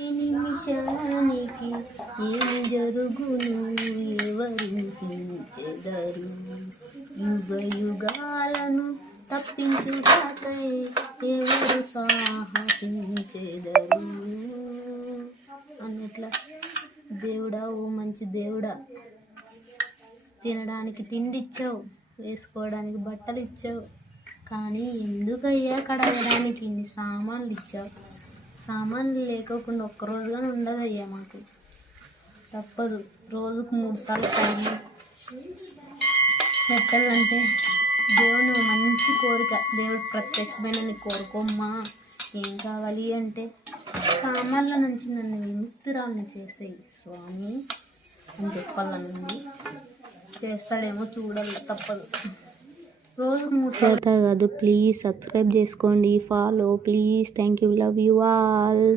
ఈ నిమిషానికి ఏమి జరుగును ఎవరు యుగ యుగాలను తప్పించుటకై ఎవరు సాహసించెదరు అన్నట్లా. దేవుడా, ఓ మంచి దేవుడా, తినడానికి తిండి ఇచ్చావు, వేసుకోవడానికి బట్టలు ఇచ్చావు, కానీ ఎందుకయ్యా కడగడానికి ఇన్ని సామాన్లు ఇచ్చావు? సామాన్లు లేకోకుండా ఒక్కరోజుగానే ఉండదయ్యా మాకు. తప్పదు, రోజుకు 3 సార్లు పైన పెట్టాలంటే దేవుని మంచి కోరిక. దేవుడు ప్రత్యక్షమైన నీ కోరుకోమ్మా, ఏం కావాలి అంటే సామాన్ల నుంచి నన్ను విముక్తురాలను చేసేయి స్వామి అని చెప్పాలనుంది. చేస్తాడేమో చూడాలి, తప్పదు. రోజుకు 3 సార్లు కాదు. ప్లీజ్ సబ్స్క్రైబ్ చేసుకోండి, follow please. Thank you, love you all.